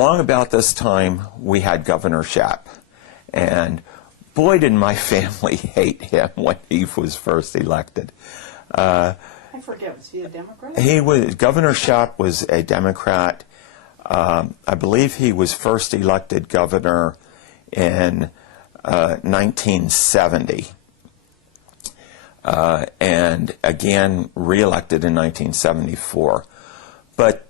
along about this time, we had Governor Shapp. And boy, did my family hate him when he was first elected. I forget, was he a Democrat? Governor Shapp was a Democrat. I believe he was first elected governor in 1970. And again, re-elected in 1974. But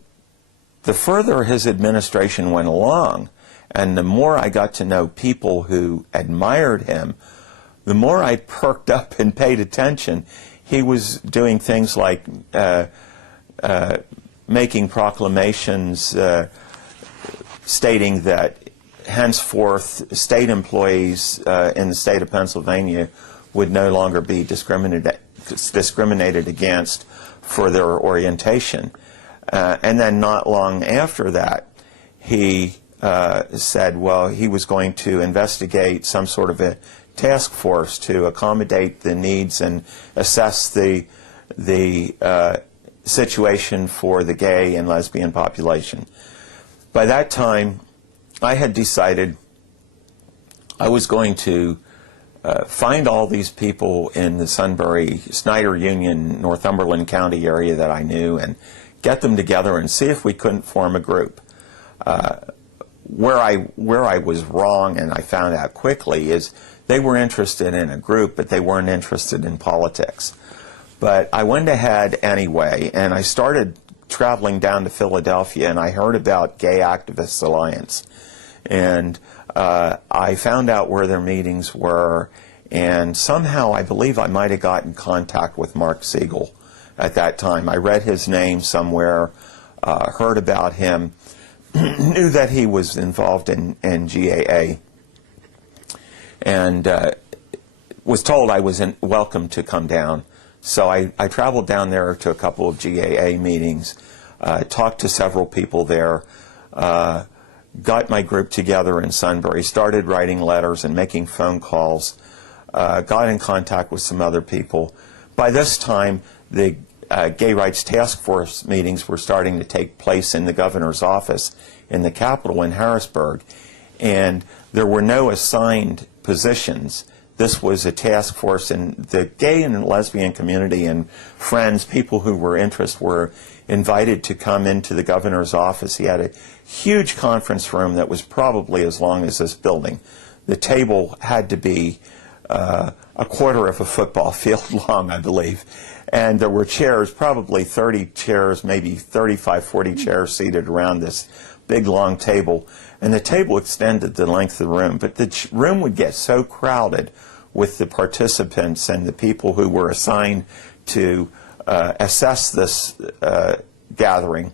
the further his administration went along, and the more I got to know people who admired him, the more I perked up and paid attention. He was doing things like making proclamations stating that henceforth state employees in the state of Pennsylvania would no longer be discriminated against for their orientation. And then not long after that, he said, well, he was going to investigate some sort of a task force to accommodate the needs and assess the situation for the gay and lesbian population. By that time, I had decided I was going to find all these people in the Sunbury, Snyder Union, Northumberland County area that I knew and get them together and see if we couldn't form a group. Where I was wrong, and I found out quickly, is they were interested in a group, but they weren't interested in politics. But I went ahead anyway, and I started traveling down to Philadelphia, and I heard about Gay Activists Alliance. And I found out where their meetings were, and somehow I believe I might have gotten in contact with Mark Siegel at that time. I read his name somewhere, heard about him, knew that he was involved in GAA, and was told I was welcome to come down. So I traveled down there to a couple of GAA meetings, talked to several people there, got my group together in Sunbury, started writing letters and making phone calls, got in contact with some other people. By this time, the Gay Rights Task Force meetings were starting to take place in the governor's office in the Capitol in Harrisburg, and there were no assigned positions. This was a task force, and the gay and lesbian community and friends, people who were interested, were invited to come into the governor's office. He had a huge conference room that was probably as long as this building. The table had to be a quarter of a football field long, I believe. And there were chairs, probably 30 chairs, maybe 35, 40 chairs seated around this big long table. And the table extended the length of the room. But the room would get so crowded with the participants and the people who were assigned to assess this gathering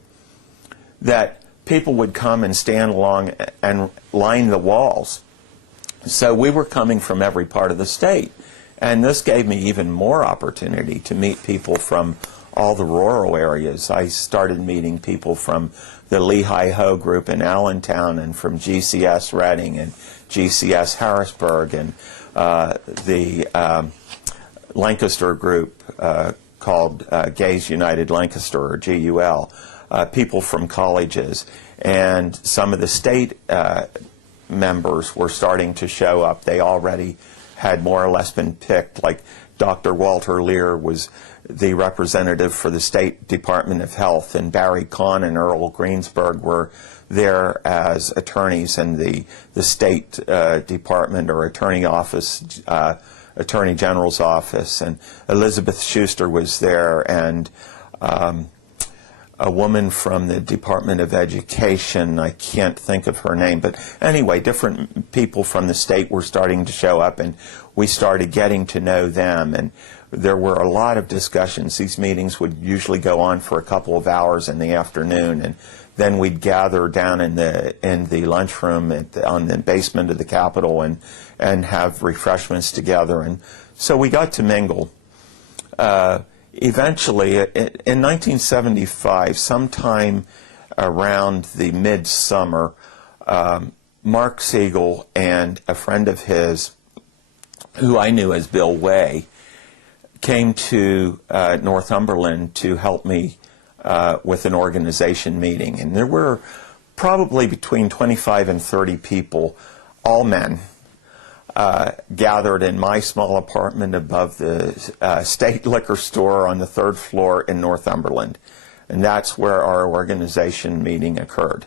that people would come and stand along and line the walls. So we were coming from every part of the state. And this gave me even more opportunity to meet people from all the rural areas. I started meeting people from the Lehigh-Ho group in Allentown and from GCS Reading and GCS Harrisburg and the Lancaster group called Gays United Lancaster, or GUL, people from colleges. And some of the state members were starting to show up. They already had more or less been picked, like Dr. Walter Lear was the representative for the State Department of Health, and Barry Kahn and Earl Greensburg were there as attorneys in the State Department or Attorney General's office, and Elizabeth Schuster was there, and a woman from the Department of Education, I can't think of her name, but anyway, different people from the state were starting to show up, and we started getting to know them, and there were a lot of discussions. These meetings would usually go on for a couple of hours in the afternoon, and then we'd gather down in the lunchroom on the basement of the Capitol and have refreshments together, and so we got to mingle. Eventually, in 1975, sometime around the midsummer, Mark Siegel and a friend of his, who I knew as Bill Way, came to Northumberland to help me with an organization meeting. And there were probably between 25 and 30 people, all men, gathered in my small apartment above the state liquor store on the 3rd floor in Northumberland. And that's where our organization meeting occurred.